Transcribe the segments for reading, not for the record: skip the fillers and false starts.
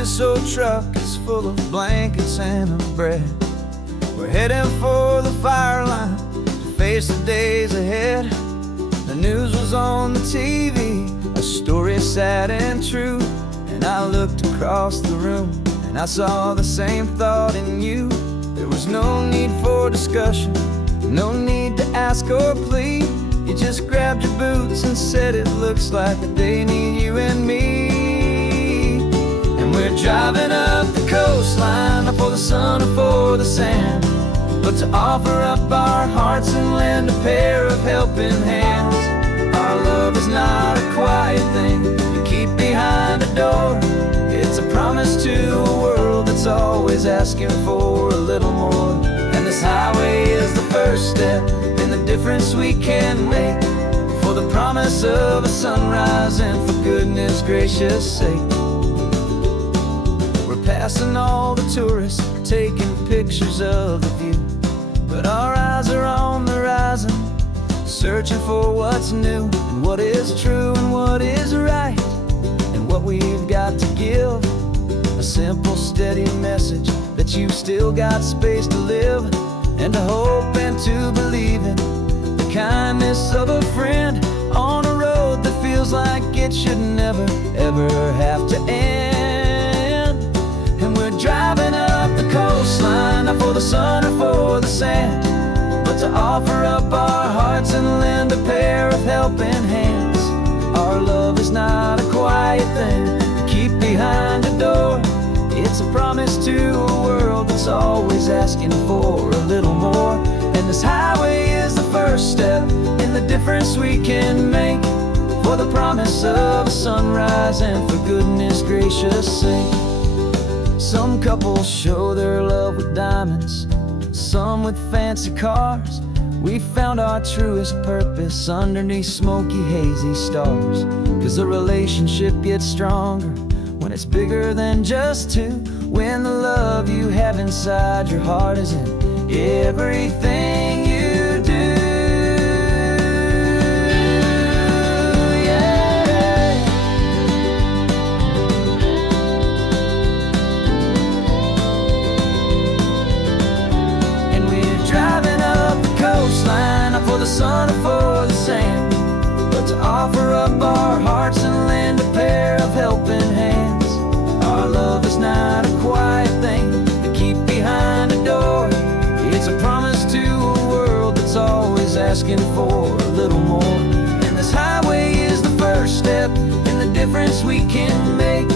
this old truck is full of blankets and of bread. We're heading for the fire line to face the days ahead. The news was on the TV, a story sad and true. And I looked across the room and I saw the same thought in you. There was no need for discussion, no need to ask or plead. You just grabbed your boots and said it looks like that they need you and me. And we're driving up the coastline, not for the sun or for the sand, but to offer up our hearts and lend a pair of helping hands. Our love is not a quiet thing you keep behind a door. It's a promise to a world that's always asking for a little more. And this highway is the first step in the difference we can make, for the promise of a sunrise and for goodness gracious sake. We're passing all the tourists, taking pictures of the view, but our eyes are on the horizon, searching for what's new and what is true and what is right, and what we've got to give. A simple, steady message that you've still got space to live, and to hope and to believe in the kindness of a friend on a road that feels like it should never, ever have to end. And we're driving up the coastline, not for the sun or for the sand, but to offer up our hearts and lend a pair of helping hands. Our love is not a quiet thing to keep behind a door. It's a promise to a world that's always asking for a little more. And this highway is the first step in the difference we can make, for the promise of a sunrise and for goodness gracious sake. Some couples show their love with diamonds, some with fancy cars. We found our truest purpose underneath smoky, hazy stars. 'Cause a relationship gets stronger when it's bigger than just two, when the love you have inside your heart is in everything you do. Yeah. And we're driving up the coastline, not for the sun or for the sand, but to offer up our hearts and lend a pair of helping hands. Our love is not a quiet thing to keep behind a door. It's a promise to a world that's always asking for a little more. And this highway is the first step in the difference we can make,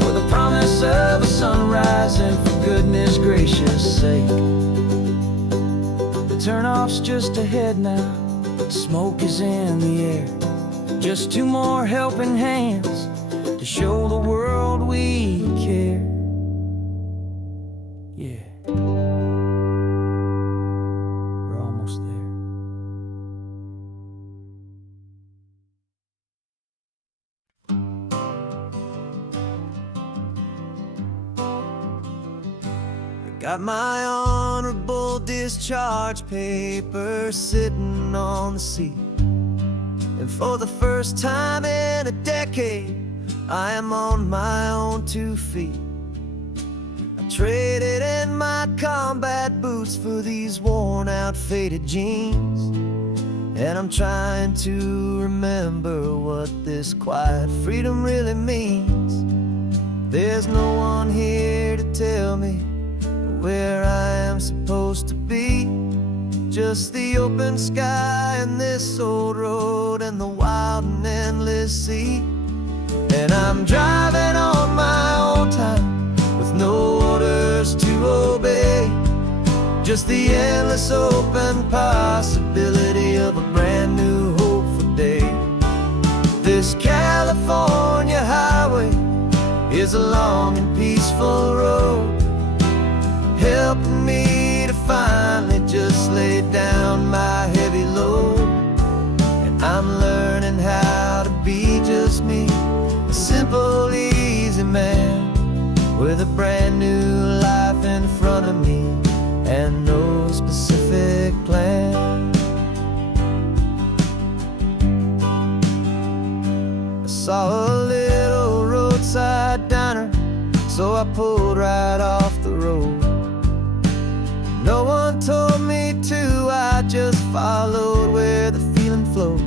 for the promise of a sunrise and for goodness gracious sake. The turnoff's just ahead now, smoke is in the air. Just two more helping hands to show the world we care. Yeah, we're almost there. I got my honorable discharge paper sitting on the seat, and for the first time in a decade, I am on my own 2 feet. I traded in my combat boots for these worn out, faded jeans, and I'm trying to remember what this quiet freedom really means. There's no one here to tell me where I am supposed to be, just the open sky and this old road and the wild and endless sea. And I'm driving on my own time with no orders to obey, just the endless open possibility of a brand new hopeful day. This California highway is a long and peaceful road, helping me to finally just lay down my heavy load. And I'm learning how to be just me, a simple, easy man with a brand new life in front of me and no specific plan. I saw a little roadside diner so I pulled right off the road. No one told me to, I just followed where the feeling flowed.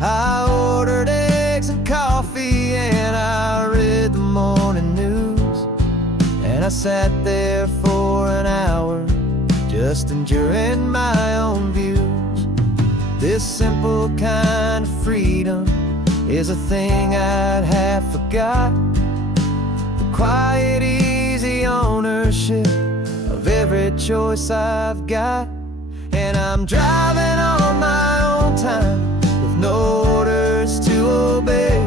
I ordered eggs and coffee and I read the morning news, and I sat there for an hour just enduring my own views. This simple kind of freedom is a thing I'd have forgot. The quiet, easy ownership of every choice I've got. And I'm driving on my own time with no orders to obey,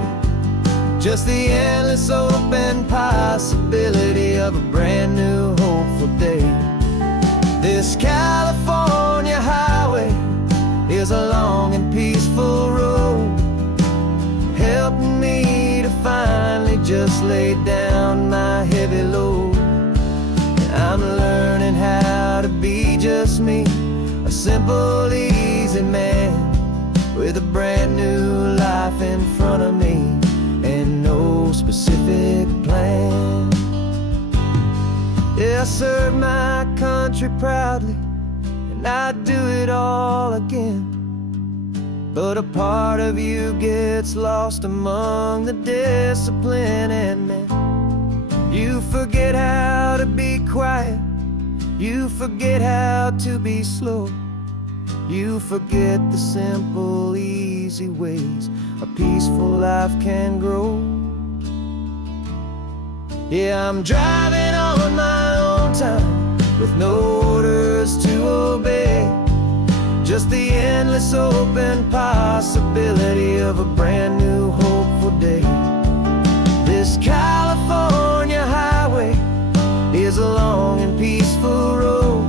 just the endless open possibility of a brand new hopeful day. This California highway is a long and peaceful road, helping me to finally just lay down my heavy load. And I'm learning how to be just me, a simple, easy man with a brand new life in front of me and no specific plan. Yeah, I serve my country proudly, and I'd do it all again. But a part of you gets lost among the discipline and men. You forget how to be quiet, you forget how to be slow, you forget the simple, easy ways a peaceful life can grow. Yeah, I'm driving on my own time with no orders to obey, just the endless open possibility of a brand new hopeful day. This California highway is a long and peaceful road,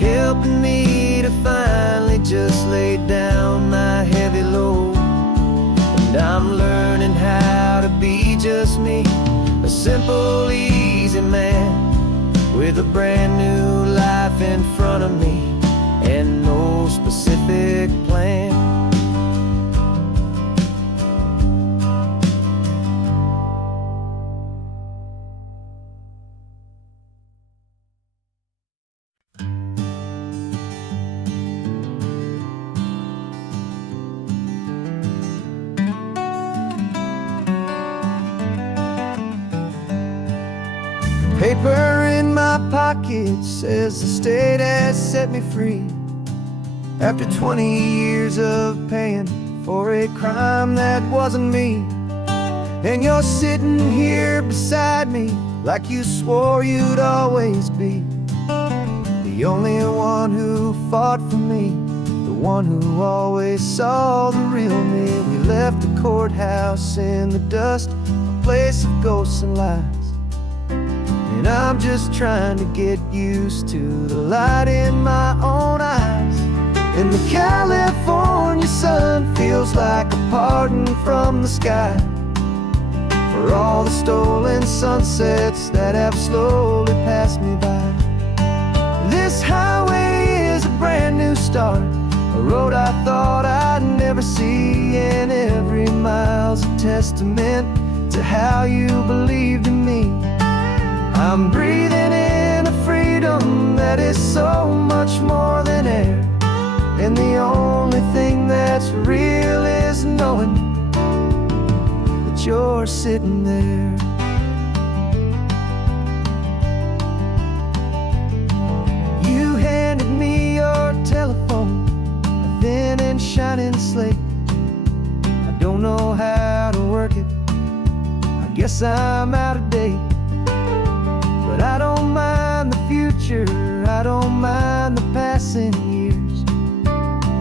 helping me to finally just lay down my heavy load. And I'm learning how to be just me, a simple, easy man with a brand new life in front of me and no specific plan. Paper in my pocket says the state has set me free, after 20 years of paying for a crime that wasn't me. And you're sitting here beside me like you swore you'd always be, the only one who fought for me, the one who always saw the real me. We left the courthouse in the dust, a place of ghosts and lies. And I'm just trying to get used to the light in my own eyes. And the California sun feels like a pardon from the sky for all the stolen sunsets that have slowly passed me by. This highway is a brand new start, a road I thought I'd never see, and every mile's a testament to how you believed in me. I'm breathing in a freedom that is so much more than air, and the only thing that's real is knowing that you're sitting there. You handed me your telephone, a thin and shining slate. I don't know how to work it, I guess I'm out of date. But I don't mind the future, I don't mind the passing years,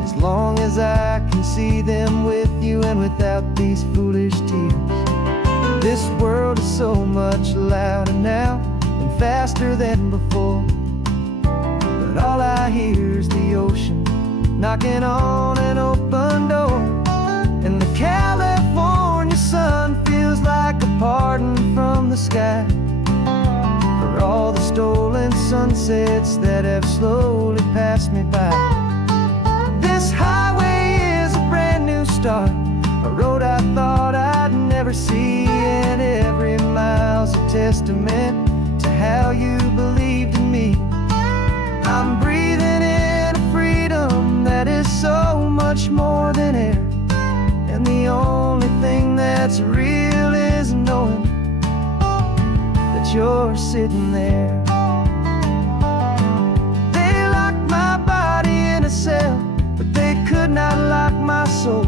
as long as I can see them with you and without these foolish tears. This world is so much louder now and faster than before, but all I hear is the ocean knocking on an open door. And the California sun feels like a pardon from the sky for all the stolen sunsets that have slowly passed me by. This highway is a brand new start, a road I thought I'd never see, and every mile testament to how you believed in me. I'm breathing in a freedom that is so much more than air, and the only thing that's real is knowing that you're sitting there. They locked my body in a cell, but they could not lock my soul,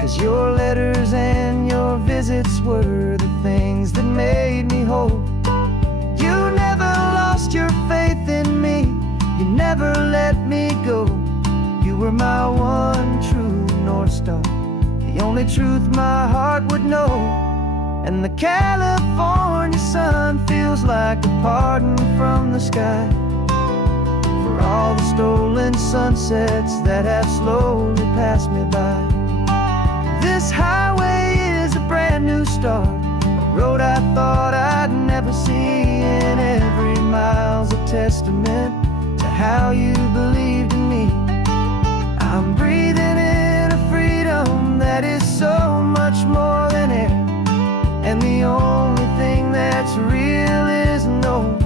'cause your letters and your visits were the things that made me whole. You never lost your faith in me, you never let me go. You were my one true North Star, the only truth my heart would know. And the California sun feels like a pardon from the sky for all the stolen sunsets that have slowly passed me by. This highway is a brand new start, a road I thought I'd never see, and every mile's a testament to how you believed in me. I'm breathing in a freedom that is so much more than air, and the only thing that's real is knowing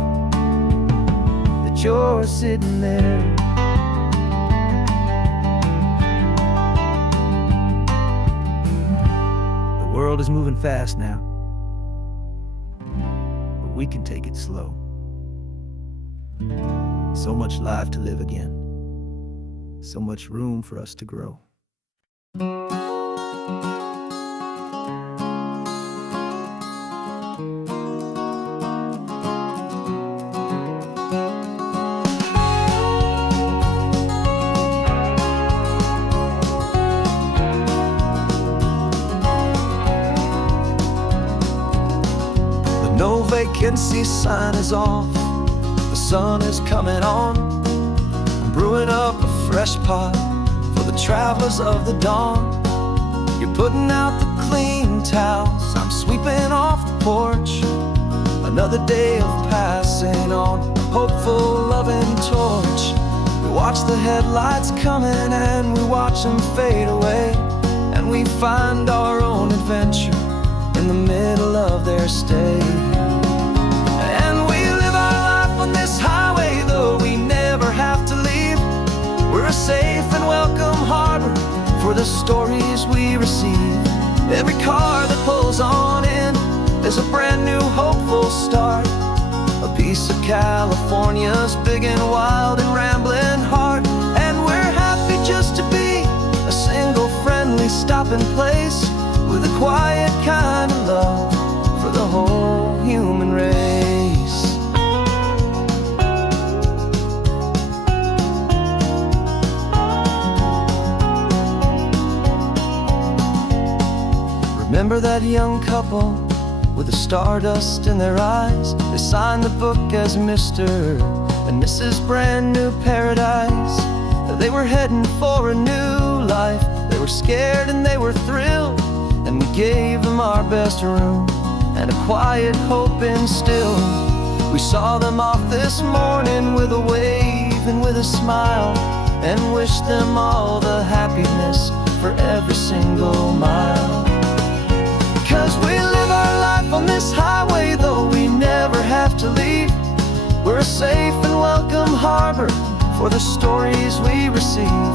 that you're sitting there. The world is moving fast now, but we can take it slow. So much life to live again, so much room for us to grow. No vacancy sign is off, the sun is coming on. I'm brewing up a fresh pot for the travelers of the dawn. You're putting out the clean towels, I'm sweeping off the porch. Another day of passing on, a hopeful, loving torch. We watch the headlights coming and we watch them fade away, and we find our own adventure in the middle of their stay. And we live our life on this highway, though we never have to leave. We're a safe and welcome harbor for the stories we receive. Every car that pulls on in is a brand new hopeful start, a piece of California's big and wild and rambling heart. And we're happy just to be a single friendly stopping place, with a quiet kind of love for the whole human race. Remember that young couple with the stardust in their eyes? They signed the book as Mr. and Mrs. Brand New Paradise. They were heading for a new life. They were scared and they were thrilled, and we gave them our best room and a quiet hope instilled. We saw them off this morning with a wave and with a smile, and wished them all the happiness for every single mile. 'Cause we live our life on this highway, though we never have to leave. We're a safe and welcome harbor for the stories we receive.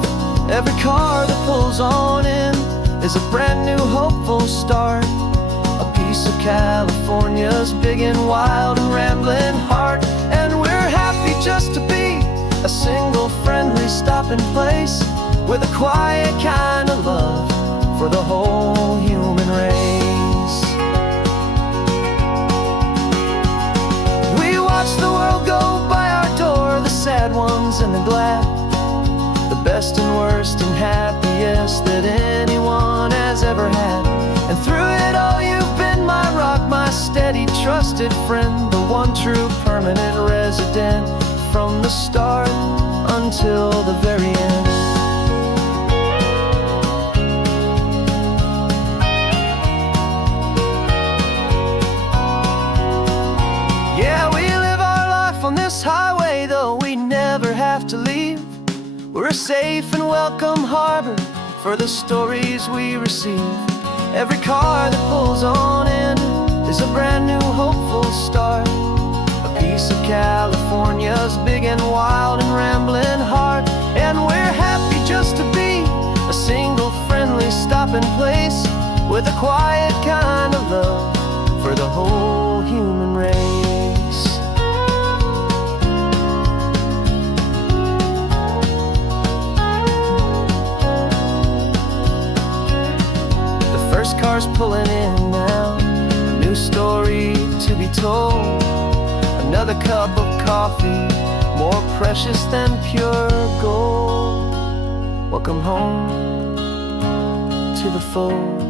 Every car that pulls on in is a brand new hopeful start, a piece of California's big and wild and rambling heart. And we're happy just to be a single friendly stopping place, with a quiet kind of love for the whole human race. We watch the world go by our door, the sad ones and the glad, the best and worst and happiest that anyone has ever had. And through it all you've been my rock, my steady, trusted friend, the one true permanent resident, from the start until the very end. Yeah, we live our life on this highway, though we never have to leave. We're a safe and welcome harbor for the stories we receive. Every car that pulls on in is a brand new hopeful start. A piece of California's big and wild and rambling heart. And we're happy just to be a single friendly stopping place, with a quiet kind of love for the whole human race. First car's pulling in now, a new story to be told. Another cup of coffee, more precious than pure gold. Welcome home to the fold.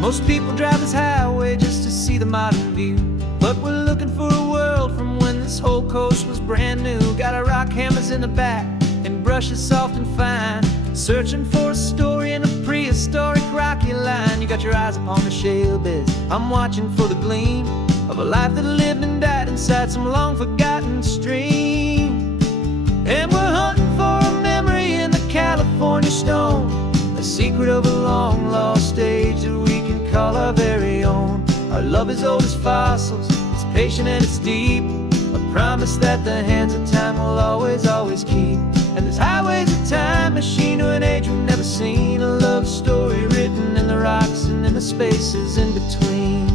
Most people drive this highway just to see the modern view, but we're looking for a world from when this whole coast was brand new. Got our rock hammers in the back and brushes soft and fine, searching for a story in a prehistoric rocky line. You got your eyes upon the shale beds, I'm watching for the gleam of a life that lived and died inside some long forgotten stream. And we're hunting for a memory in the California stone, a secret of a long lost age that we can call our very own. Our love is old as fossils, it's patient and it's deep, a promise that the hands of time will always, always keep. And this highway's a time machine to an age we've never seen, a love story written in the rocks and in the spaces in between.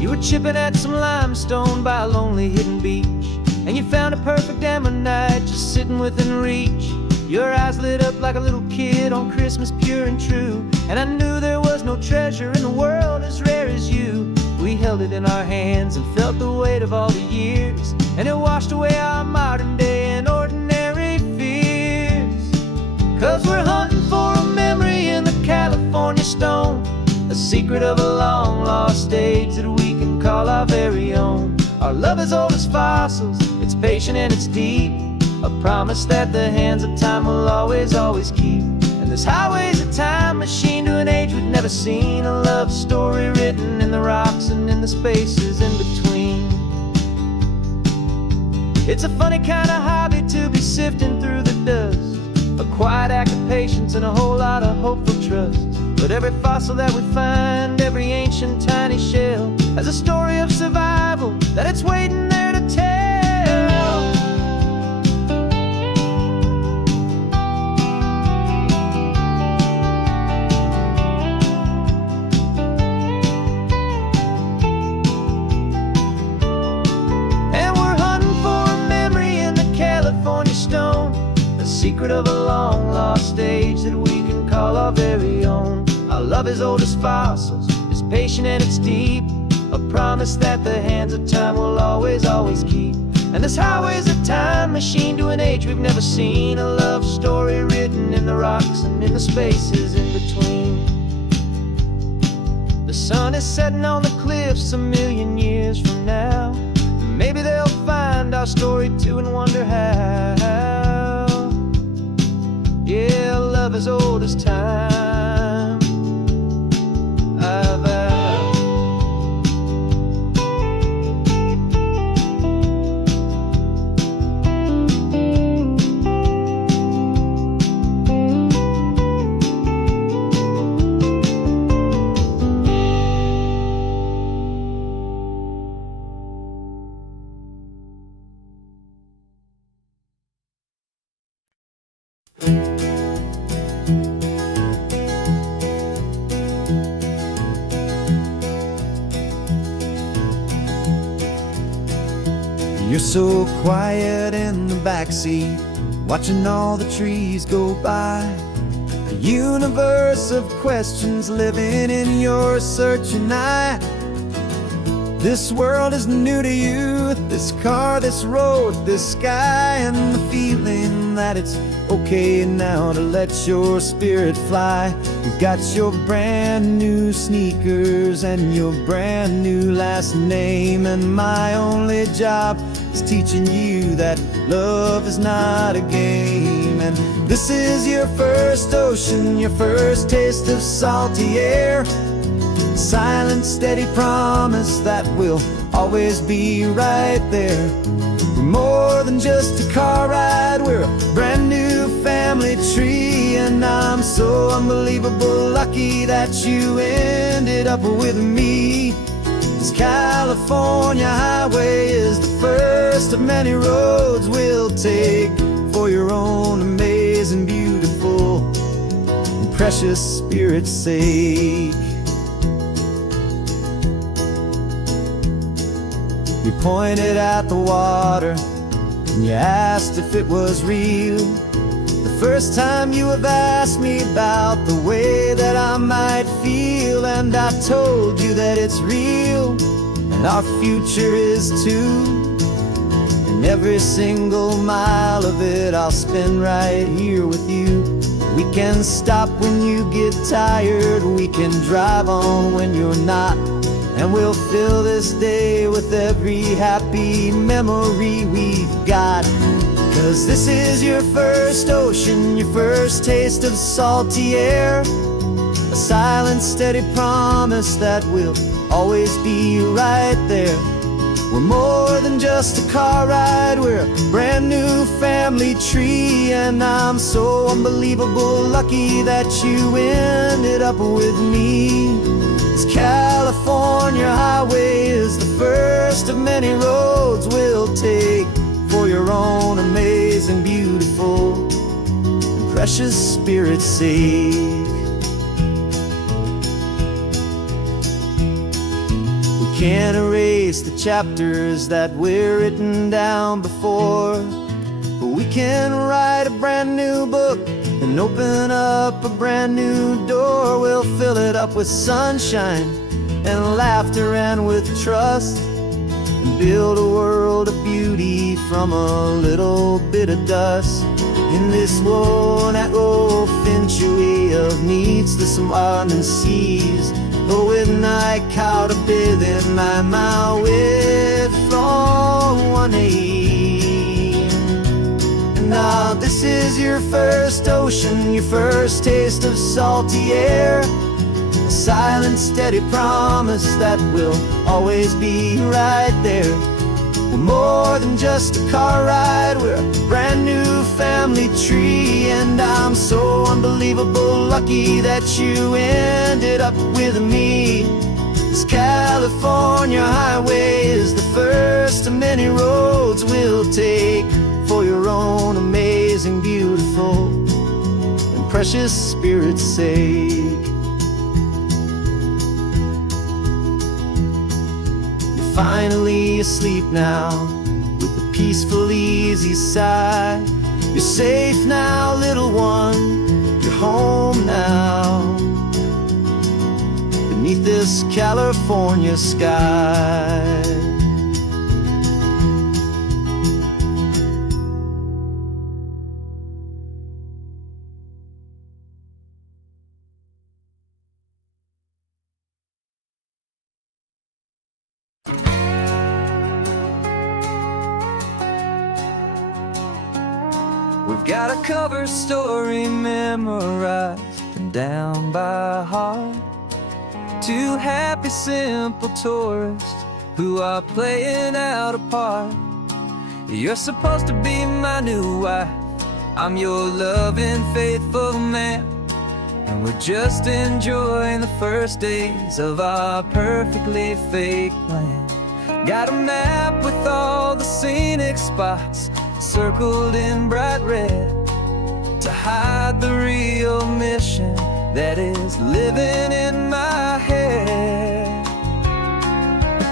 You were chipping at some limestone by a lonely hidden beach, and you found a perfect ammonite just sitting within reach. Your eyes lit up like a little kid on Christmas, pure and true, and I knew there was no treasure in the world as rare as you. We held it in our hands and felt the weight of all the years, and it washed away our modern day and ordinary fears. 'Cause we're hunting for a memory in the California stone, a secret of a long lost age that we can call our very own. Our love is old as fossils, it's patient and it's deep, a promise that the hands of time will always, always keep. And this highway's a time machine to an age we've never seen, a love story written in the rocks and in the spaces in between. It's a funny kind of hobby to be sifting through the dust, a quiet act of patience and a whole lot of hopeful trust. But every fossil that we find, every ancient tiny shell, has a story of survival that it's waiting there to tell. Secret of a long lost age that we can call our very own. Our love is old as fossils, it's patient and it's deep, a promise that the hands of time will always, always keep. And this highway's a time machine to an age we've never seen, a love story written in the rocks and in the spaces in between. The sun is setting on the cliffs a million years from now, maybe they'll find our story too and wonder how. Yeah, love as old as time, I vow. You're so quiet in the backseat, watching all the trees go by. A universe of questions living in your searching eye. This world is new to you, this car, this road, this sky, and the feeling that it's okay now to let your spirit fly. You've got your brand new sneakers and your brand new last name, and my only job is teaching you that love is not a game. And this is your first ocean, your first taste of salty air, silent, steady promise that we'll always be right there. We're more than just a car ride, we're a brand new family tree, and I'm so unbelievable lucky that you ended up with me. This California highway is the first of many roads we'll take for your own amazing, beautiful, and precious spirit's sake. You pointed at the water and you asked if it was real. The first time you have asked me about the way that I might feel, and I told you that it's real and our future is too. And every single mile of it I'll spend right here with you. We can stop when you get tired, we can drive on when you're not, and we'll fill this day with every happy memory we've got. 'Cause this is your first ocean, your first taste of salty air, a silent, steady promise that we'll always be right there. We're more than just a car ride, we're a brand new family tree, and I'm so unbelievable lucky that you ended up with me. This California highway is the first of many roads we'll take for your own amazing, beautiful, and precious spirit's sake. We can't erase the chapters that were written down before, but we can write a brand new book and open up a brand new door. We'll fill it up with sunshine and laughter and with trust, and build a world of beauty from a little bit of dust. In this world that finchuy of needs the summer seas, with night caught a bit in my mouth with from one aim. And now this is your first ocean, your first taste of salty air, a silent, steady promise that we'll always be right there. We're more than just a car ride, we're a brand new family tree, and I'm so unbelievable lucky that you ended up with me. This California highway is the first of many roads we'll take for your own amazing, beautiful, and precious spirit's sake. You're finally asleep now with a peaceful, easy sigh. You're safe now, little one, you're home now, beneath this California sky. We've got a cover story memorized and down by heart. Two happy, simple tourists who are playing out a part. You're supposed to be my new wife, I'm your loving, faithful man, and we're just enjoying the first days of our perfectly fake plan. Got a map with all the scenic spots circled in bright red to hide the real mission that is living in my head.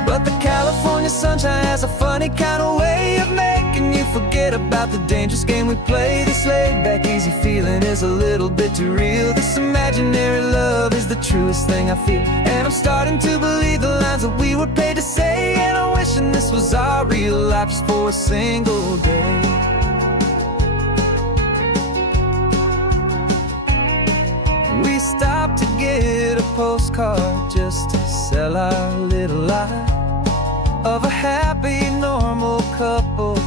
But the California sunshine has a funny kind of way of making you forget about the dangerous game we play. This laid back, easy feeling is a little bit too real. This imaginary love is the truest thing I feel, and I'm starting to believe the lines that we were paid to say. And I'm wishing this was our real life just for a single day. stop to get a postcard just to sell our little lie of a happy, normal couple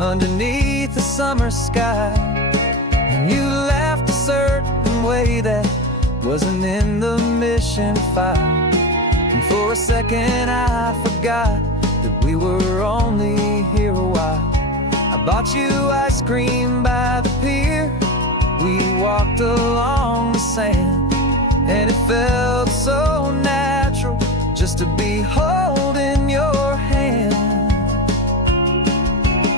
underneath the summer sky. And you laughed a certain way that wasn't in the mission file. And for a second I forgot that we were only here a while. I bought you ice cream by the pier. We walked along the sand, and it felt so natural just to be holding your hand.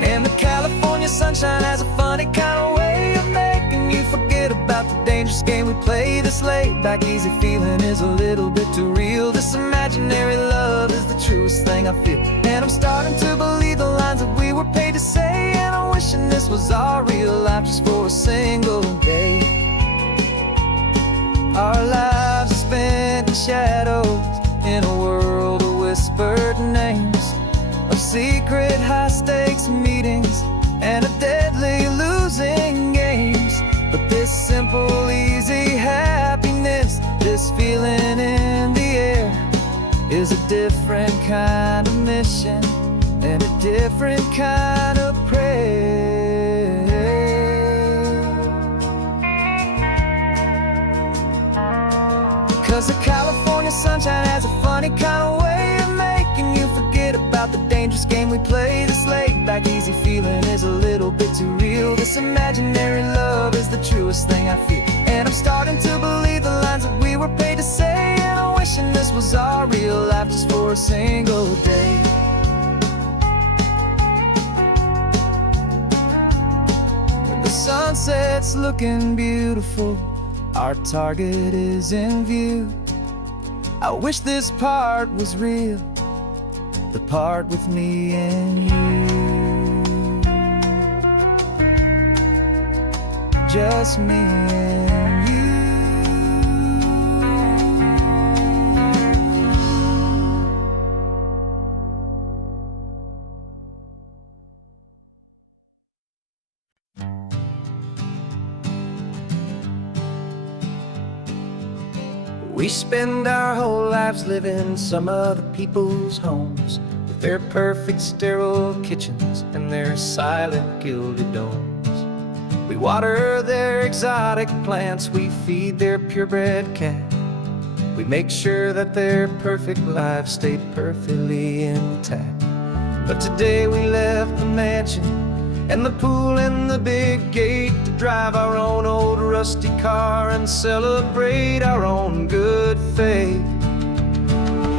And the California sunshine has a funny kind of way of making you forget about the dangerous game we play. This laid back easy feeling is a little bit too real. This imaginary love is the truest thing I feel. And I'm starting to believe the lines that we were paid to say. And I'm wishing this was our real life just for a single day. Our lives are spent in shadows, in a world of whispered names, of secret high-stakes meetings and of deadly losing games. But this simple, easy happiness, this feeling in the air, is a different kind of mission and a different kind of prayer. 'Cause the California sunshine has a funny kind of way of making you forget about the dangerous game we play. This laid back easy feeling is a little bit too real. This imaginary love is the truest thing I feel. And I'm starting to believe the lines that we were paid to say. And I'm wishing this was our real life just for a single day. When the sunset's looking beautiful, our target is in view. I wish this part was real, the part with me and you. Just me and you. We spend our whole lives living some other people's homes, with their perfect sterile kitchens and their silent gilded domes. We water their exotic plants, we feed their purebred cat. We make sure that their perfect lives stay perfectly intact. But today we left the mansion and the pool and the big gate to drive our own old rusty car and celebrate our own good faith.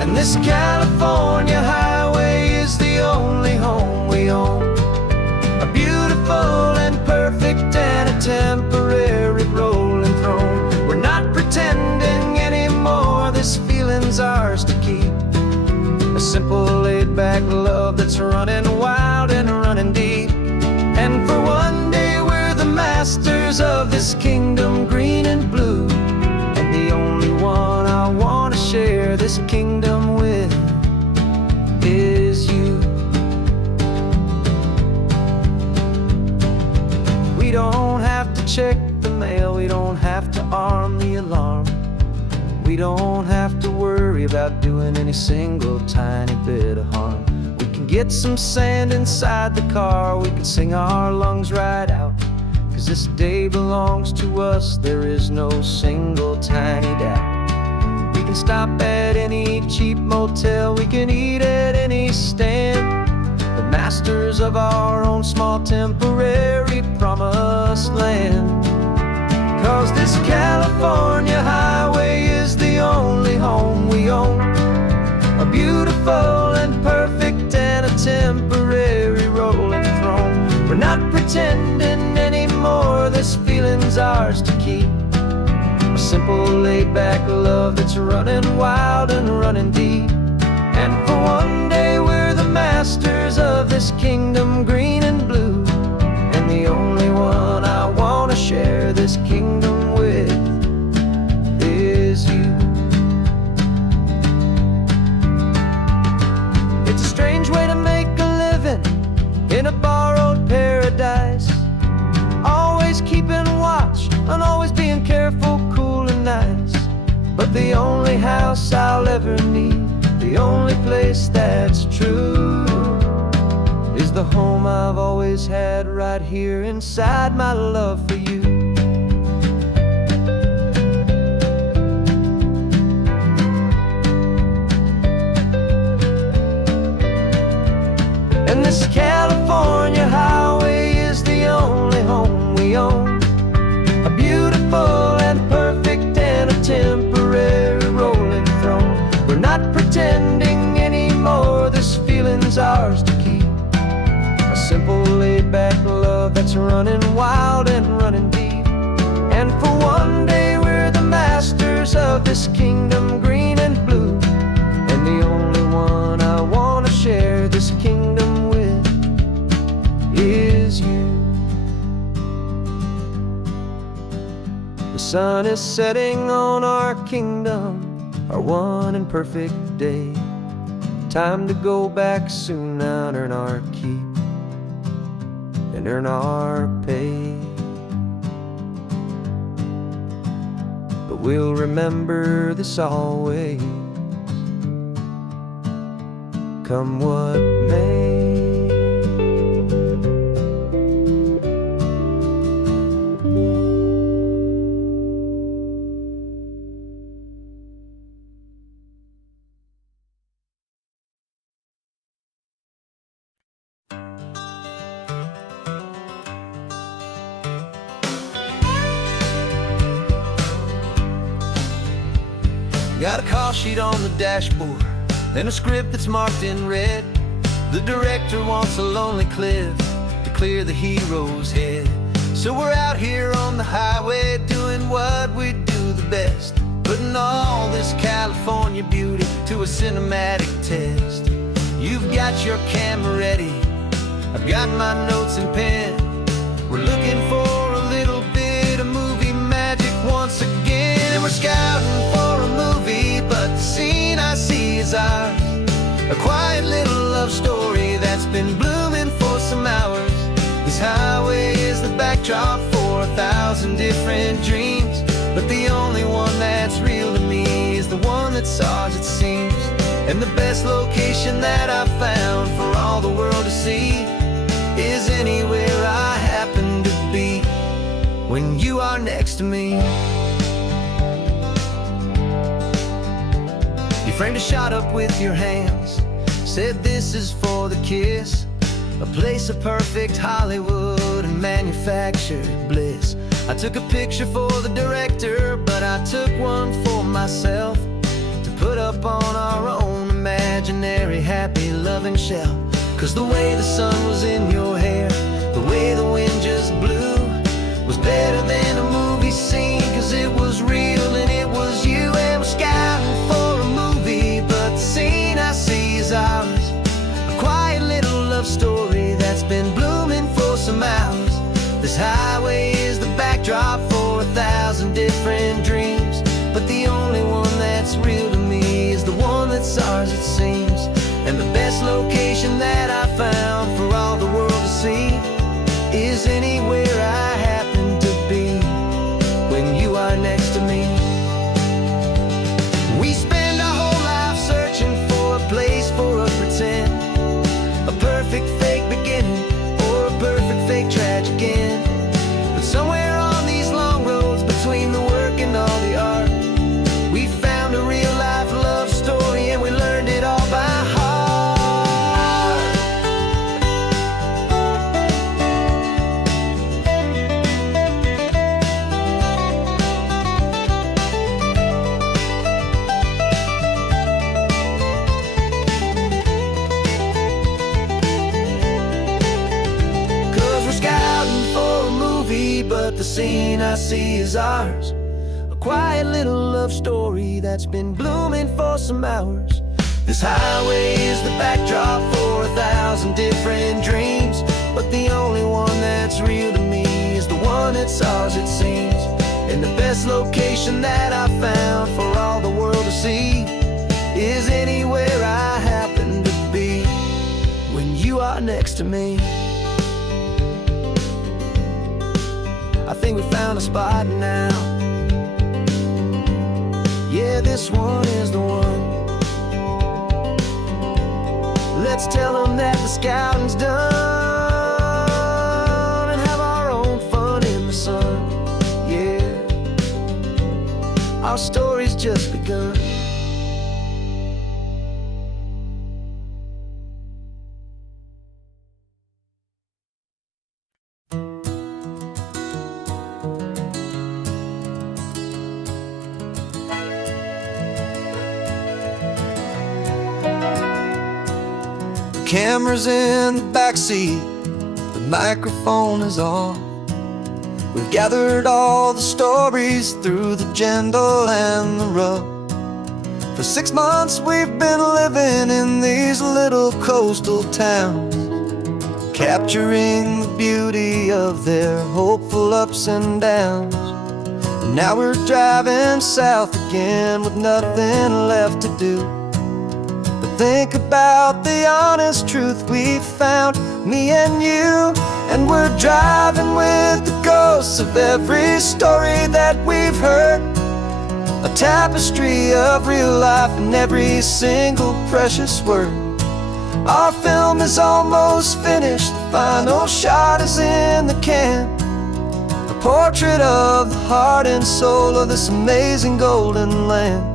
And this California highway is the only home we own, a beautiful and perfect and a temporary rolling throne. We're not pretending anymore, this feeling's ours to keep, a simple laid-back love that's running wild and running deep. And for one day we're the masters of this kingdom green and blue, and the only one I want to share this kingdom with is you. We don't have to check the mail, we don't have to arm the alarm, we don't have to worry about doing any single tiny bit of harm. Get some sand inside the car, we can sing our lungs right out, 'cause this day belongs to us, there is no single tiny doubt. We can stop at any cheap motel, we can eat at any stand, the masters of our own small temporary promised land. 'Cause this California highway is the only home we own, a beautiful and perfect and a temporary rolling throne. We're not pretending anymore, this feeling's ours to keep, a simple laid-back love that's running wild and running deep. And for one day we're the masters of this kingdom green and blue, and the only one I want to share this kingdom with is you. It's a strange way to make a living in a borrowed paradise, always keeping watch and always being careful, cool and nice. house I'll ever need. The only place that's true is the home I've always had right here inside my love for you. And this California highway is the only home we own. A beautiful and perfect and a temporary rolling throne. We're not pretending anymore, this feeling's ours to keep. A simple laid-back love that's running wild and running deep. And for one day we're the masters of this kingdom, green and blue. And the only one I want to share this kingdom with is you. The sun is setting on our kingdom, our one and perfect day. Time to go back soon now and earn our keep and earn our pay. But we'll remember this always, come what may. Got a call sheet on the dashboard and a script that's marked in red. The director wants a lonely cliff to clear the hero's head. So we're out here on the highway doing what we do the best, putting all this California beauty to a cinematic test. You've got your camera ready, I've got my notes and pen. We're looking for a little bit of movie magic once again. And we're scouting for a movie, but the scene I see is ours. A quiet little love story that's been blooming for some hours. This highway is the backdrop for 1,000 different dreams, but the only one that's real to me is the one that's ours, it seems. And the best location that I've found for all the world to see is anywhere I happen to be when you are next to me. You framed a shot up with your hands, said this is for the kiss, a place of perfect Hollywood and manufactured bliss. I took a picture for the director, but I took one for myself to put up on our own imaginary happy loving shelf. Cause the way the sun was in your hair, the way the wind just blew, was better than a movie scene, cause it was real and it was you. And we're scouting for a movie, but the scene I see is ours. A quiet little love story that's been blooming for some hours. This highway is the backdrop for 1,000 different dreams, but the only one that's real to me is the one that's ours, it seems. And the best location that I found for all the world to see is anywhere I happen to be when you are next to me. We spend our whole life searching for a place for a pretend, a perfect fake beginning or a perfect fake tragic end. But somewhere on these long roads between the work and all the art, we found a real life love story and we learned it all by heart. But the scene I see is ours. A quiet little love story that's been blooming for some hours. This highway is the backdrop for 1,000 different dreams, but the only one that's real to me is the one that's ours, it seems. And the best location that I found for all the world to see is anywhere I happen to be when you are next to me. I think we found a spot now. Yeah, this this one is the one. Let's tell them that the scouting's done and have our own fun in the sun. Yeah, our story's just begun. Camera's in the backseat, the microphone is on. We've gathered all the stories through the gentle and the rough. For 6 months we've been living in these little coastal towns, capturing the beauty of their hopeful ups and downs. And now we're driving south again with nothing left to do. Think about the honest truth we found, me and you. And we're driving with the ghosts of every story that we've heard, a tapestry of real life and every single precious word. Our film is almost finished, the final shot is in the can, a portrait of the heart and soul of this amazing golden land.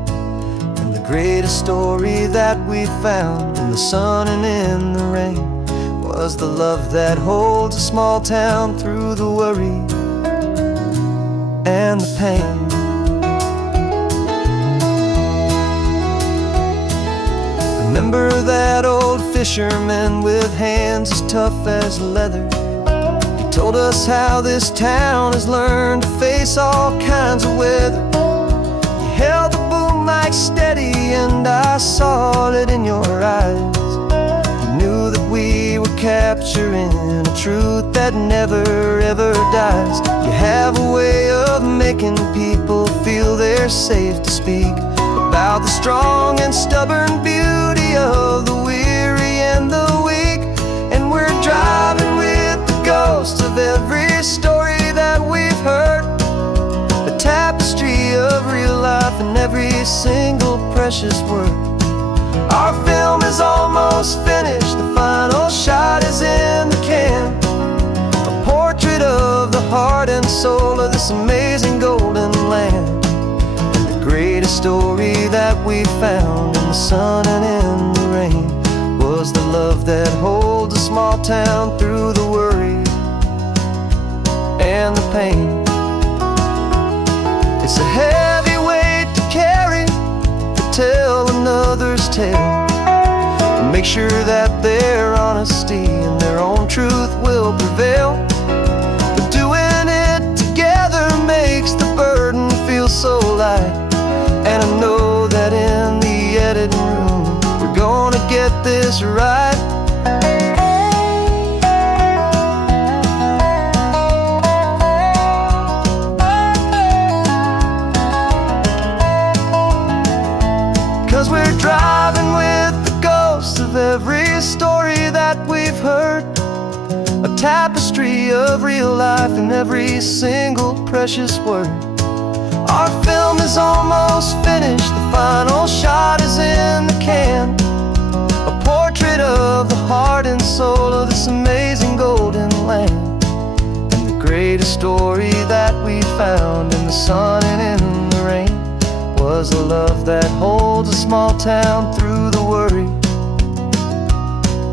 Greatest story that we found in the sun and in the rain was the love that holds a small town through the worry and the pain. Remember that old fisherman with hands as tough as leather? He told us how this town has learned to face all kinds of weather. You held the boom mic steady and I saw it in your eyes. You knew that we were capturing a truth that never ever dies. You have a way of making people feel they're safe to speak about the strong and stubborn beauty of the weary and the weak. And we're driving with the ghosts of every story that we've heard, a tapestry of real life and every single precious word. Our film is almost finished, the final shot is in the can, a portrait of the heart and soul of this amazing golden land. And the greatest story that we found in the sun and in the rain was the love that holds a small town through the worry and the pain. It's a heavy weight to carry, to tell another's tale, and make sure that their honesty and their own truth will prevail. But doing it together makes the burden feel so light. And I know that in the editing room we're gonna get this right. 'Cause we're driving with the ghosts of every story that we've heard, a tapestry of real life and every single precious word. Our film is almost finished, the final shot is in the can, a portrait of the heart and soul of this amazing golden land. And the greatest story that we found in the sun and in the rain was a love that holds a small town through the worry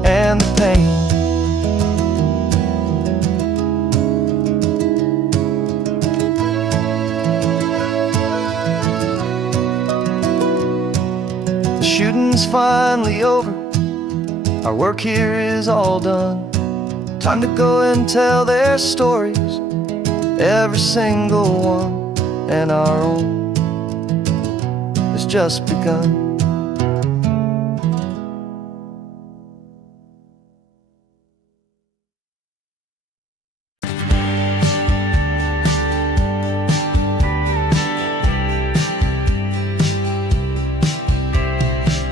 and the pain. The shooting's finally over, our work here is all done. Time to go and tell their stories, every single one, and our own has just begun.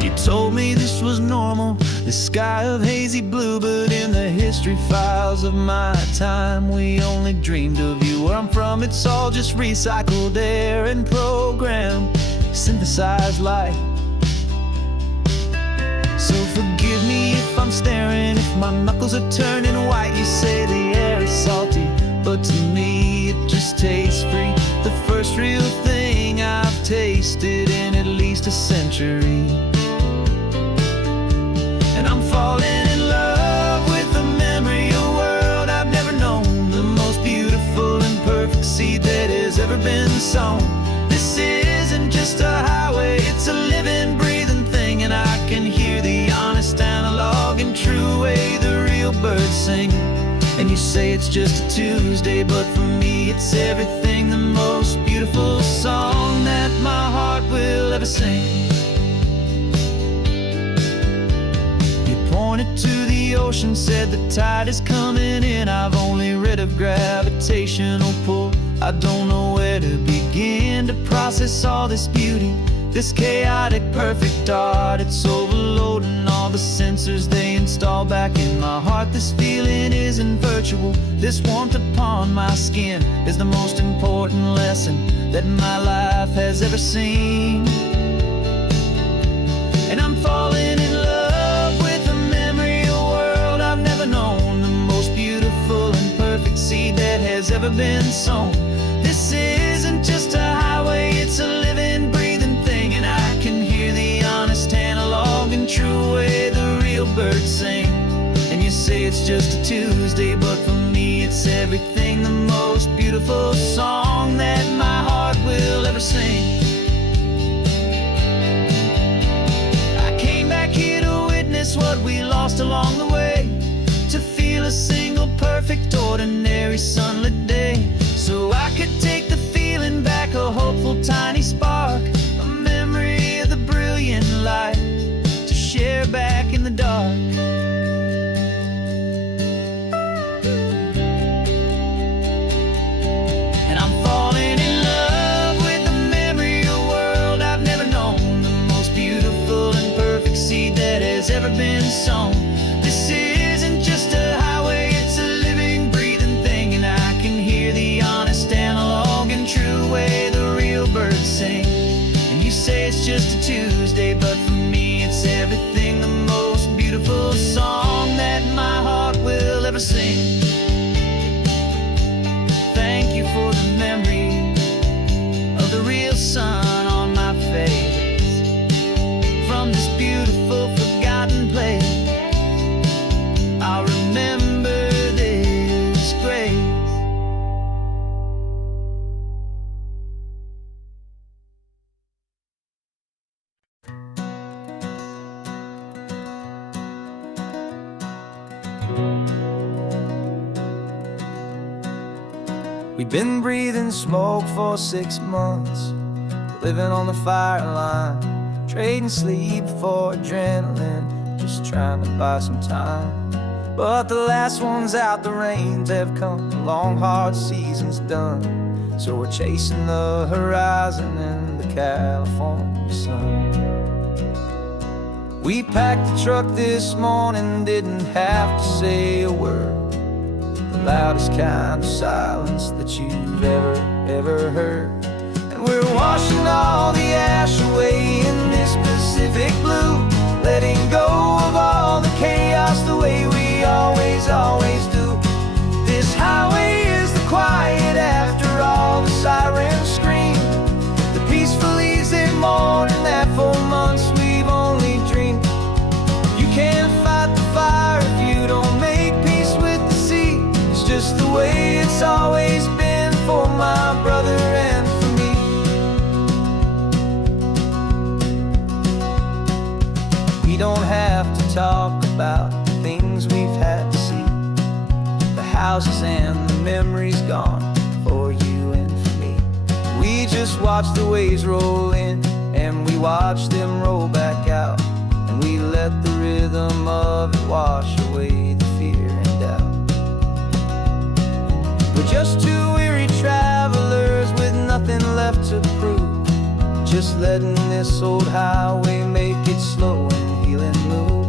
You told me this was normal, this sky of hazy blue, but in the history files of my time, we only dreamed of you. Where I'm from, it's all just recycled air and programmed synthesized light. So forgive me if I'm staring, if my knuckles are turning white. You say the air is salty, but to me it just tastes free. The first real thing I've tasted in at least a century. And I'm falling in love with the memory of a world I've never known, the most beautiful and perfect seed that has ever been sown. This isn't just a highway, it's a living, breathing thing, and I can hear the honest analog and true way the real birds sing. And you say it's just a Tuesday, but for me it's everything, the most beautiful song that my heart will ever sing. You pointed to the ocean, said the tide is coming in. I've only read of gravitational pull. I don't know where to begin to process all this beauty, this chaotic perfect art. It's overloading all the sensors they install back in my heart. This feeling isn't virtual, this warmth upon my skin is the most important lesson that my life has ever seen. And I'm falling in love with the memory of a world I've never known, the most beautiful and perfect seed that has ever been sown. This isn't just a highway, it's a living, breathing thing, and I can hear the honest analog and true way the real birds sing. And you say it's just a Tuesday, but for me it's everything, the most beautiful song that my heart will ever sing. I came back here to witness what we lost along the way, to feel a single perfect ordinary sunlit day, so I could take the feeling back, a hopeful tiny spark, a memory of the brilliant light to share back in the dark. And I'm falling in love with the memory of a world I've never known, the most beautiful and perfect seed that has ever been sown. This isn't just a highway, it's a living, breathing thing, and I can hear the honest analog and true way the real birds sing. And you say it's just a Tuesday, but for me it's everything, the most beautiful song that my heart will ever sing. Thank you for the memory of the real sun on my face, from this beautiful forgotten place. I'll remember this grace. We've been breathing smoke for 6 months, living on the fire line, trading sleep for adrenaline, just trying to buy some time. But the last one's out, the rains have come, the long hard season's done, so we're chasing the horizon in the California sun. We packed the truck this morning, didn't have to say a word, the loudest kind of silence that you've ever heard. And we're washing all the ash away in this Pacific blue, letting go of all the chaos the way we always do. This highway is the quiet after all the sirens scream, the peaceful easy morning that for months we've only dreamed. You can't fight the fire if you don't make peace with the sea. It's just the way it's always been for my brother and for me. We don't have to talk about the things we've had to see, the houses and the memories gone for you and for me. We just watch the waves roll in and we watch them roll back out, and we let the rhythm of it wash away the fear and doubt. We're just two weary travelers with nothing left to prove, just letting this old highway make it slow and healing move.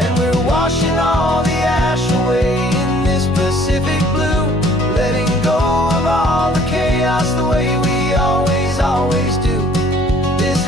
And we're washing all the ash away in this Pacific blue, letting go of all the chaos the way we always do. This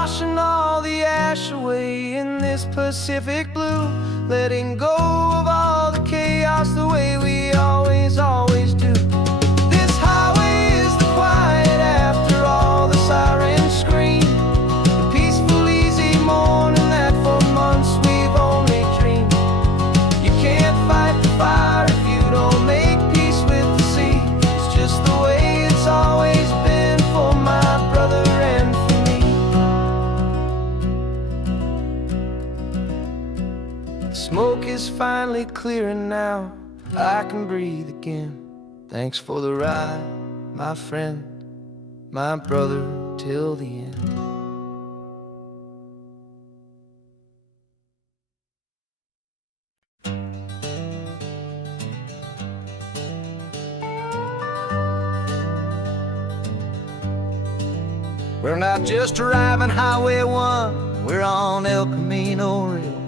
washing all the ash away in this Pacific blue, letting go of all the chaos the way we always do. This highway is the quiet after all the sirens scream, the peaceful, easy morning that for months we've only dreamed. You can't fight the fire if you don't make peace with the sea. It's just the way it's always been for my brother and for me. The smoke is finally clearing now, I can breathe again. Thanks for the ride, my friend, my brother, till the end. We're not just driving Highway 1, we're on El Camino Real,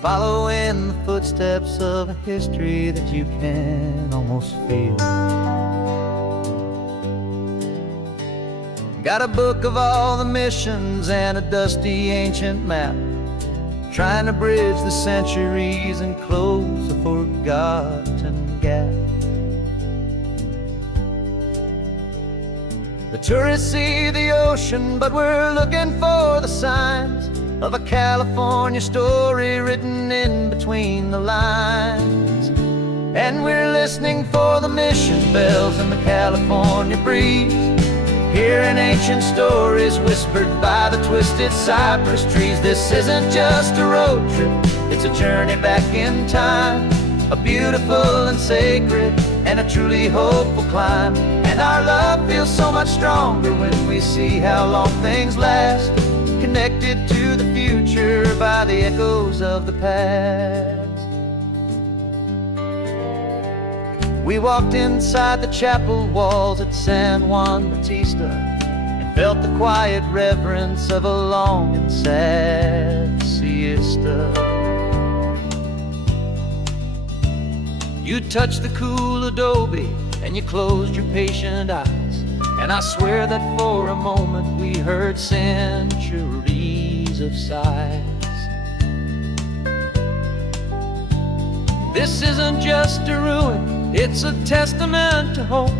following the footsteps of a history that you can almost feel. Got a book of all the missions and a dusty ancient map, trying to bridge the centuries and close a forgotten gap. The tourists see the ocean, but we're looking for the signs of a California story written in between the lines. And we're listening for the mission bells in the California breeze, hearing ancient stories whispered by the twisted cypress trees. This isn't just a road trip, it's a journey back in time, a beautiful and sacred and a truly hopeful climb. And our love feels so much stronger when we see how long things last, connected to the future by the echoes of the past. We walked inside the chapel walls at San Juan Bautista and felt the quiet reverence of a long and sad siesta. You touched the cool adobe and you closed your patient eyes, and I swear that for a moment we heard centuries of sighs. This isn't just a ruin, it's a testament to hope,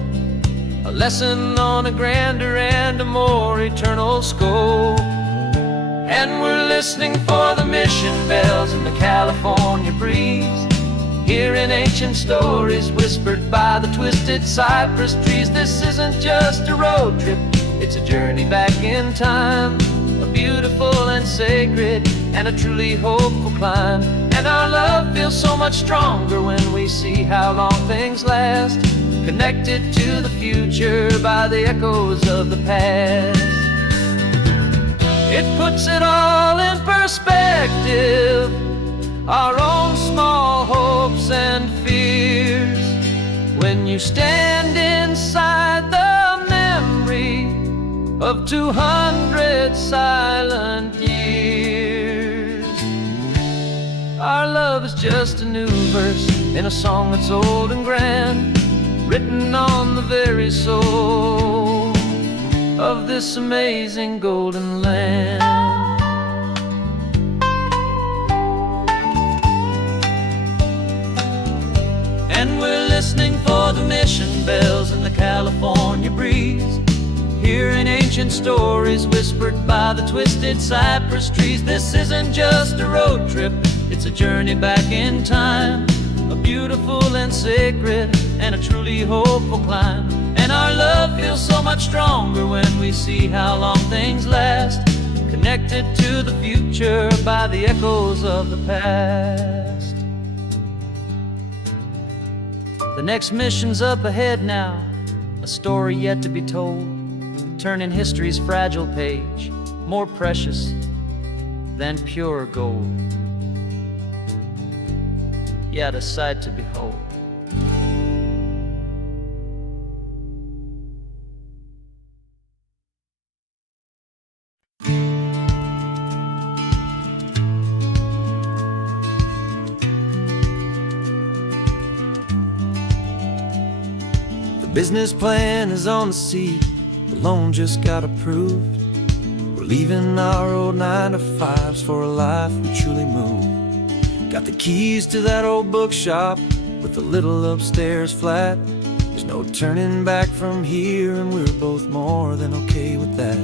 a lesson on a grander and a more eternal scope. And we're listening for the mission bells in the California breeze, hearing ancient stories whispered by the twisted cypress trees. This isn't just a road trip, it's a journey back in time, a beautiful and sacred and a truly hopeful climb. And our love feels so much stronger when we see how long things last, connected to the future by the echoes of the past. It puts it all in perspective, our own small hopes and fears, when you stand inside the memory of 200 silent years. Our love is just a new verse in a song that's old and grand, written on the very soul of this amazing golden land. And we're listening for the mission bells in the California breeze, hearing ancient stories whispered by the twisted cypress trees. This isn't just a road trip, it's a journey back in time, a beautiful and sacred and a truly hopeful climb. And our love feels so much stronger when we see how long things last, connected to the future by the echoes of the past. The next mission's up ahead now, a story yet to be told, turning history's fragile page more precious than pure gold. Yet a sight to behold. The business plan is on the seat, the loan just got approved. We're We're leaving our old 9-to-5s for a life we truly move. Got the keys to that old bookshop with the little upstairs flat. There's no turning back from here, and we're both more than okay with that.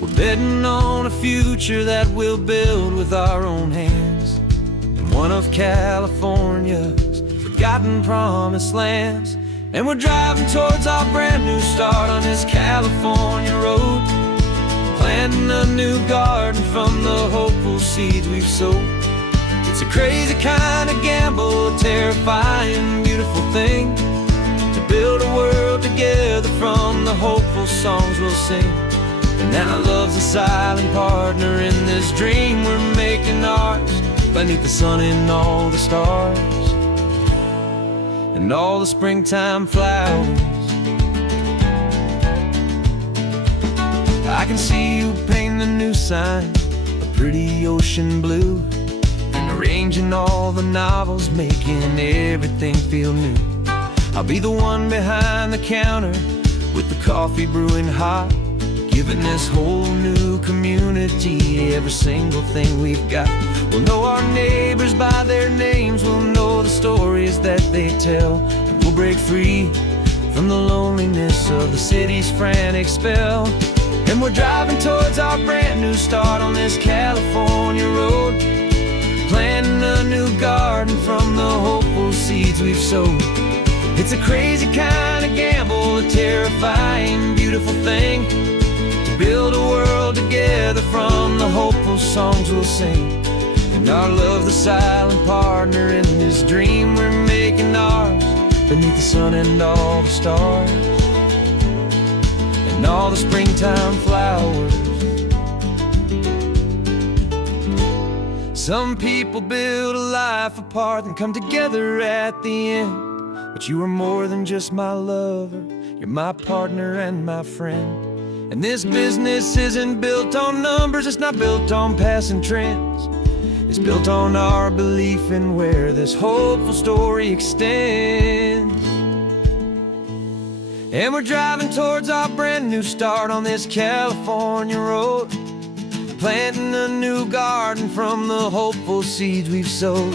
We're betting on a future that we'll build with our own hands, in one of California's forgotten promised lands. And we're driving towards our brand new start on this California road, planting a new garden from the hopeful seeds we've sowed. It's a crazy kind of gamble, a terrifying, beautiful thing, to build a world together from the hopeful songs we'll sing. And now love's a silent partner in this dream we're making ours, beneath the sun and all the stars and all the springtime flowers. I can see you paint the new sign a pretty ocean blue, and arranging all the novels, making everything feel new. I'll be the one behind the counter with the coffee brewing hot, giving this whole new community every single thing we've got. We'll know our neighbors by their names, we'll know the stories that they tell, and we'll break free from the loneliness of the city's frantic spell. And we're driving towards our brand new start on this California road, planting a new garden from the hopeful seeds we've sowed. It's a crazy kind of gamble, a terrifying, beautiful thing, to build a world together from the hopeful songs we'll sing. And our love's the silent partner in this dream we're making ours, beneath the sun and all the stars and all the springtime flowers. Some people build a life apart and come together at the end, but you are more than just my lover, you're my partner and my friend. And this business isn't built on numbers, it's not built on passing trends. It's built on our belief in where this hopeful story extends. And we're driving towards our brand new start on this California road, planting a new garden from the hopeful seeds we've sowed.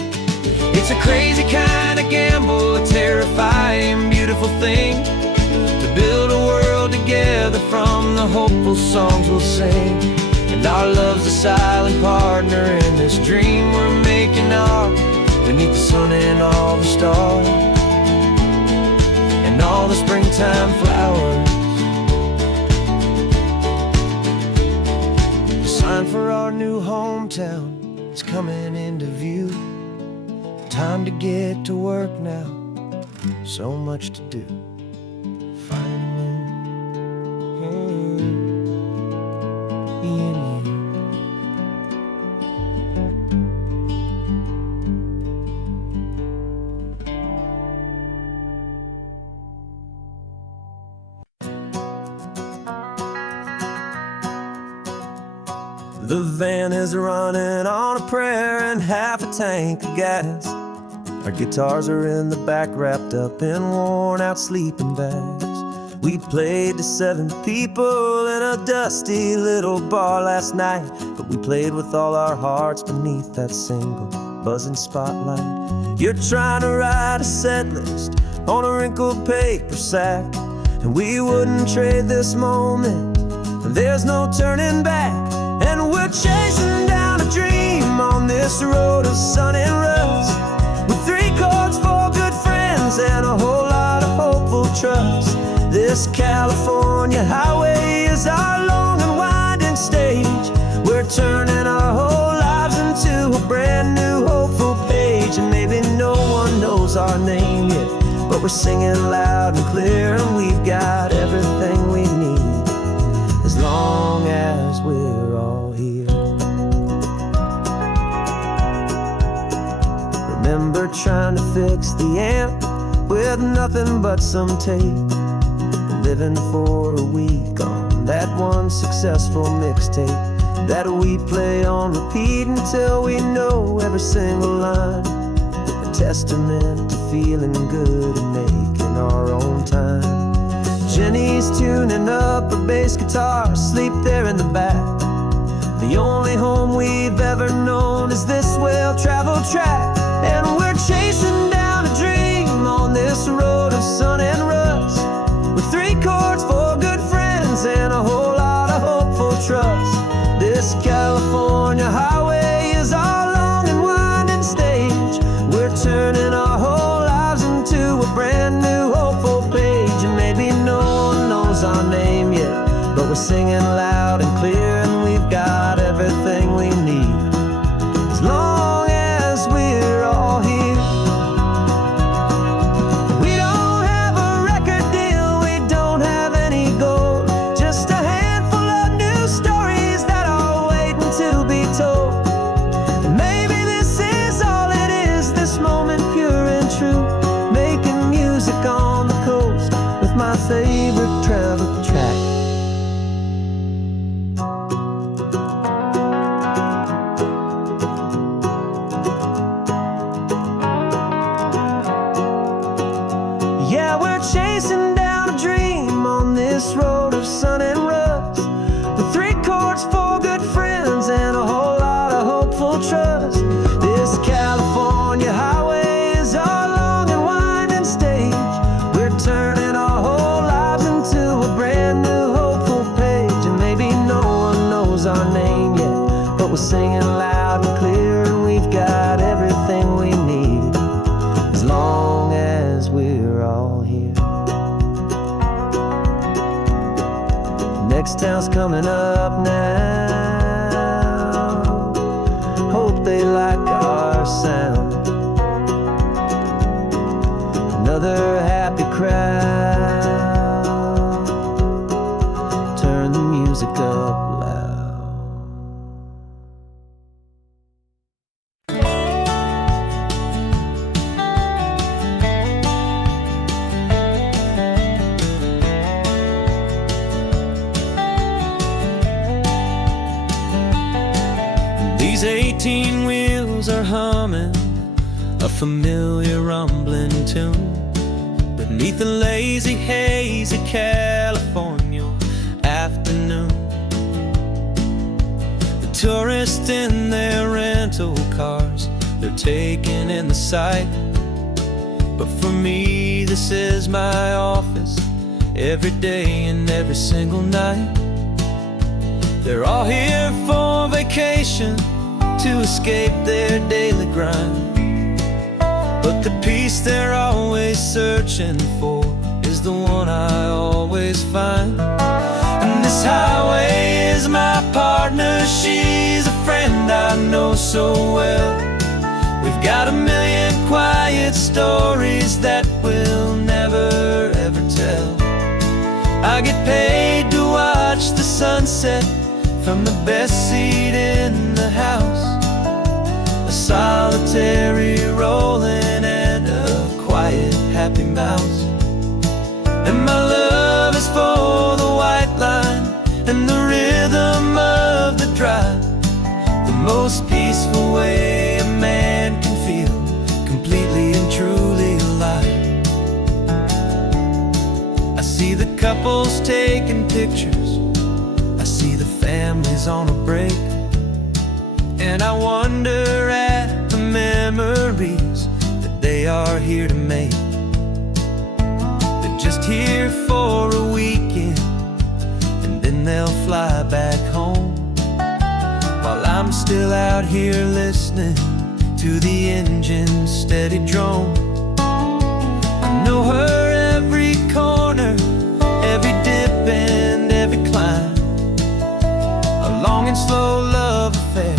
It's a crazy kind of gamble, a terrifying, beautiful thing, to build a world together from the hopeful songs we'll sing. And our love's a silent partner in this dream we're making ours, beneath the sun and all the stars and all the springtime flowers. The sign for our new hometown is coming into view. Time to get to work now, so much to do. The van is running on a prayer and half a tank of gas. Our guitars are in the back, wrapped up in worn-out sleeping bags. We played to 7 people in a dusty little bar last night, but we played with all our hearts beneath that single buzzing spotlight. You're trying to write a set list on a wrinkled paper sack, and we wouldn't trade this moment. There's no turning back. And we're chasing down a dream on this road of sun and rust, with 3 chords, 4 good friends, and a whole lot of hopeful trust. This California highway is our long and winding stage. We're turning our whole lives into a brand new hopeful page. And maybe no one knows our name yet, but we're singing loud and clear, and we've got everything we need, as long as we're all here. Remember trying to fix the amp with nothing but some tape, living for a week on that one successful mixtape that we play on repeat until we know every single line. A testament to feeling good and making our own time. Jenny's tuning up her bass guitar, asleep there in the back. The only home we've ever known is this well-traveled track. And we're chasing down a dream on this road of sun and rust, with 3 chords, 4 good friends, and a whole lot of hopeful trust. This California highway is our long and winding stage. We're turning our whole lives into a brand new hopeful page. And maybe no one knows our name yet, but we're singing loud and clear, and we've got everything we need, as long as we're all here. We don't have a record deal, we don't have any gold, just a handful of new stories that are waiting to be told. And maybe this is all it is, this moment pure and true, making music on the coast with my favorite travel track. Yeah, we're chasing down a dream on this road of sun and rust, with 3 chords, 4 good friends, and a whole lot of hopeful trust. This California highway is our long and winding stage. We're turning our whole lives into a brand new hopeful page. And maybe no one knows our name yet, but we're singing loud and clear, and we've got everything we need, as long as we're all here. Next town's coming up now, hope they like our sound. Another happy crowd, turn the music up loud. These 18 wheels are humming a familiar rumbling tune beneath the lazy haze of California afternoon. The tourists in their rental cars, they're taking in the sight. But for me, this is my office, every day and every single night. They're all here for vacation, to escape their daily grind. But the peace they're always searching for is the one I always find. And this highway is my partner, she's a friend I know so well. We've got a million quiet stories that we'll never ever tell. I get paid to watch the sunset from the best seat in the house, a solitary rolling and a quiet happy mouse. And my love is for the white line and the rhythm of the drive, the most peaceful way a man can feel completely and truly alive. I see the couples taking pictures, I see the families on a break, and I wonder at the memories that they are here to make. They're just here for a weekend, and then they'll fly back home, while I'm still out here listening to the engine's steady drone. I know her every corner, every dip and every climb, a long and slow love affair,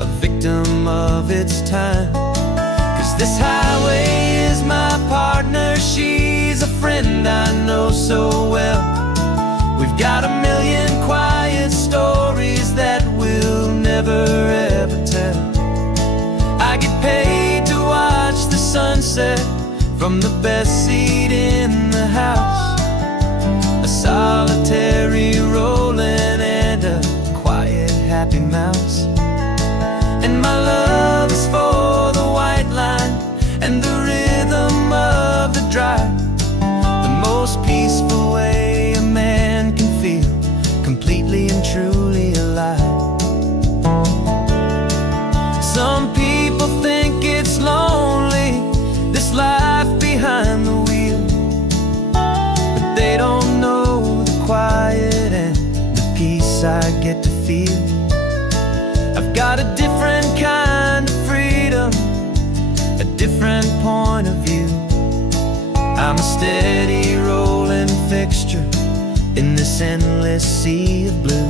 a victim of its time. 'Cause this highway is my partner, she's a friend I know so well. We've got a million quiet stories that we'll never ever tell. I get paid to watch the sunset from the best seat in the house, a solitary rolling and a quiet happy mouse. And my love is for the white line and the rhythm of the drive, the most peaceful way a man can feel completely and truly alive. get to feel. I've got a different kind of freedom, a different point of view. I'm a steady rolling fixture in this endless sea of blue.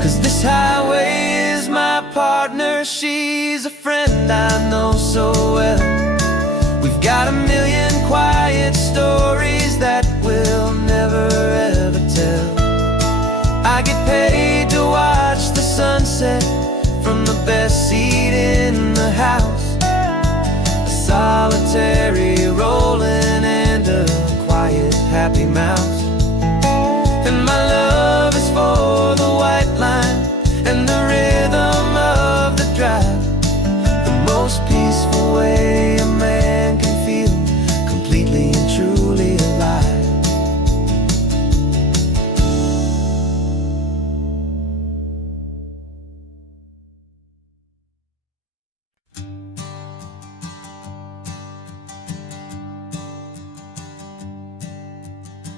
'Cause this highway is my partner, she's a friend I know so well. We've got a million quiet stories that we'll never ever tell. I get paid to watch the sunset from the best seat in the house. A solitary rolling and a quiet happy mouse. And my love is for the white line and the rhythm of the drive. The most peaceful way a man can feel completely and truly alive.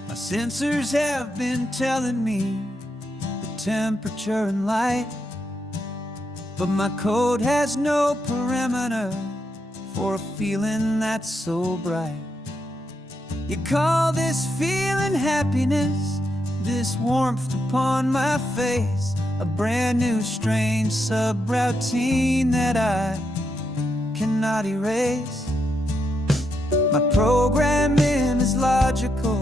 My sensors have been telling me the temperature and light, but my code has no perimeter for a feeling that's so bright. You call this feeling happiness, this warmth upon my face, a brand new strange subroutine that I cannot erase. My programming is logical,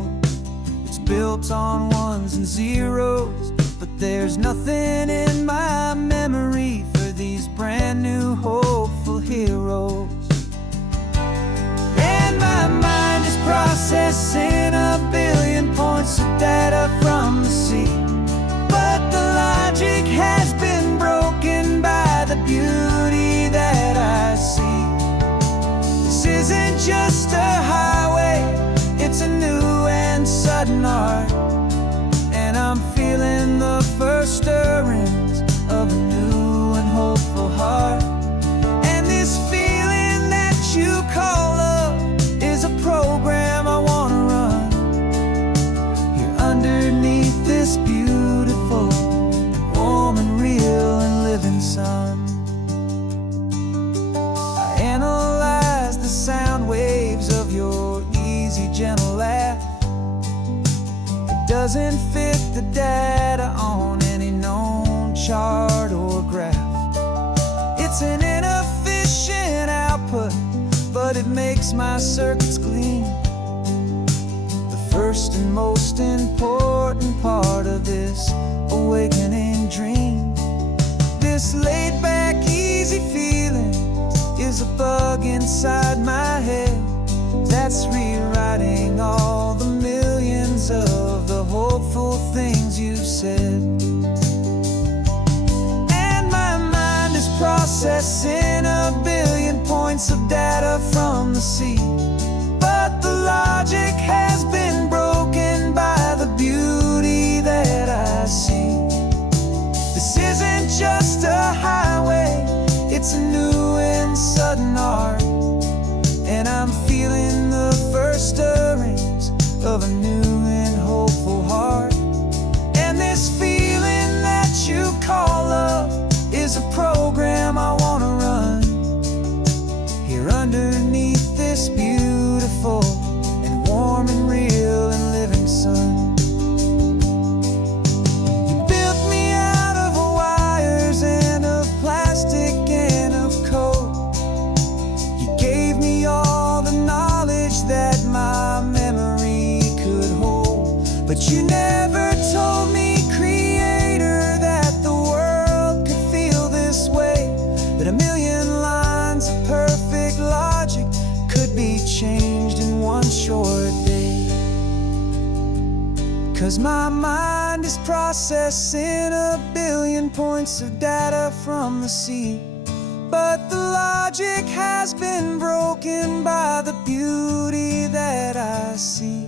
it's built on ones and zeros, but there's nothing in my memory for these brand new hopeful heroes. And my mind is processing a billion points of data from the sea, but the logic has been broken by the beauty that I see. This isn't just a highway, it's a new and sudden art, and I'm feeling the first stirrings of a new and hopeful heart. And this feeling that you call love is a program I wanna run here underneath this beautiful and warm and real and living sun. I analyze the sound waves of your easy, gentle laugh. It doesn't fit the data on any known chart or graph. It's an inefficient output, but it makes my circuits gleam. The first and most important part of this awakening dream. This laid-back, easy feeling is a bug inside my head that's rewriting all the millions of the hopeful things you've said. And my mind is processing a billion points of data from the sea, but the logic has been broken by the beauty that I see. This isn't just a highway, it's a new and sudden art, and I'm feeling the first stirrings of a new and hopeful heart. And this feeling that you call love is a program I wanna run here underneath this beautiful and warm and real and living sun. You built me out of wires and of plastic and of code. You gave me all the knowledge that my memory could hold, but you never told me, Creator, that the world could feel this way, that a million lines of perfect logic could be changed in one short day. 'Cause my mind is processing a billion points of data from the sea, but the logic has been broken by the beauty that I see.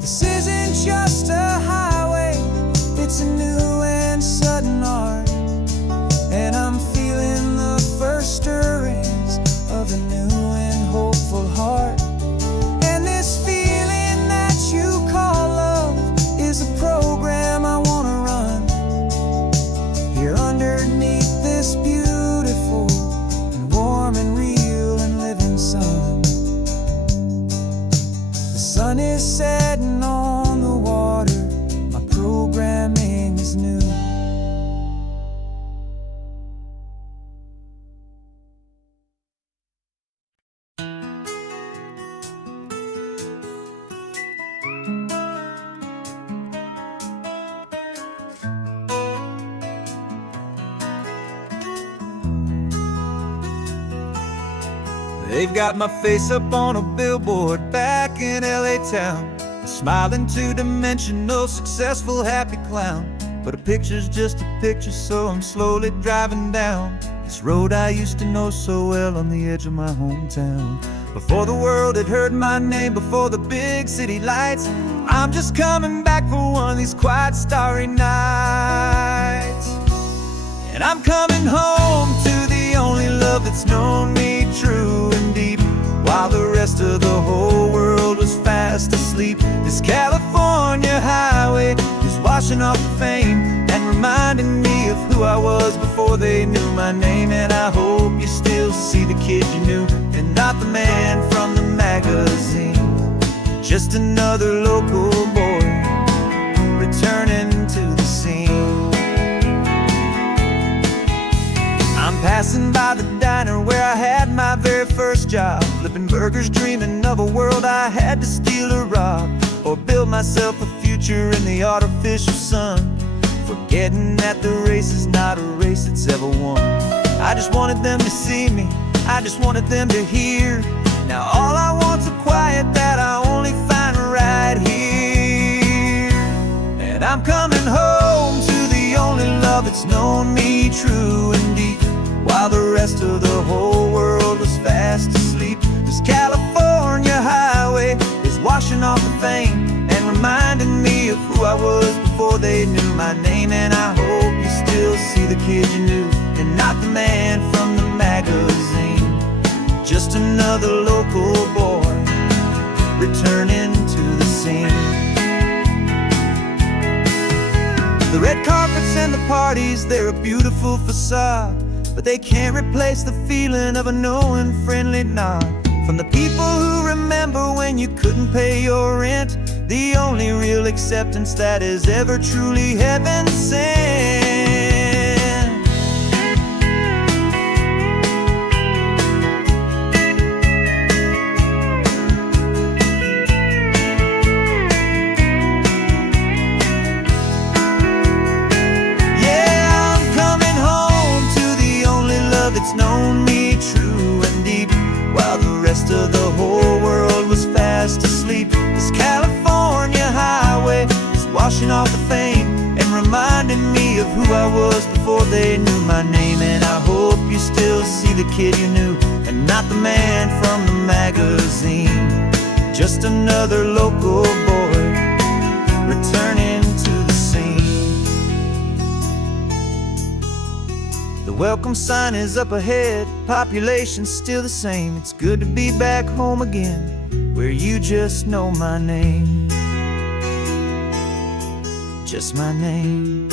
This isn't just a highway, it's a new and sudden art, and I'm They've got my face up on a billboard back in LA town, a smiling two-dimensional, successful, happy clown. But a picture's just a picture, so I'm slowly driving down this road I used to know so well on the edge of my hometown. Before the world had heard my name, before the big city lights, I'm just coming back for one of these quiet, starry nights. And I'm coming home to the only love that's known me true and deep, while the rest of the whole world was fast asleep. This California highway is washing off the fame and reminding me of who I was before they knew my name. And I hope you still see the kid you knew, and not the man from the magazine. Just another local boy returning to the scene. I'm passing by the diner where I had my very first job, flipping burgers, dreaming of a world I had to steal or rob, or build myself a future in the artificial sun, forgetting that the race is not a race that's ever won. I just wanted them to see me, I just wanted them to hear. Now all I want's a quiet that I only find right here. And I'm coming home to the only love that's known me true and deep, while the rest of the whole world was fast asleep. This California highway is washing off the fame and reminding me of who I was before they knew my name. And I hope you still see the kid you knew, and not the man from the magazine. Just another local boy returning to the scene. The red carpets and the parties, they're a beautiful facade, but they can't replace the feeling of a knowing, friendly nod from the people who remember when you couldn't pay your rent. The only real acceptance that is ever truly heaven sent. Yeah, I'm coming home to the only love that's known me true and deep, while the rest of the whole world was fast asleep. This California highway is washing off the fame and reminding me of who I was before they knew my name. And I hope you still see the kid you knew, and not the man from the magazine. Just another local boy returning to the scene. The welcome sign is up ahead, population's still the same. It's good to be back home again, where you just know my name. Just my name.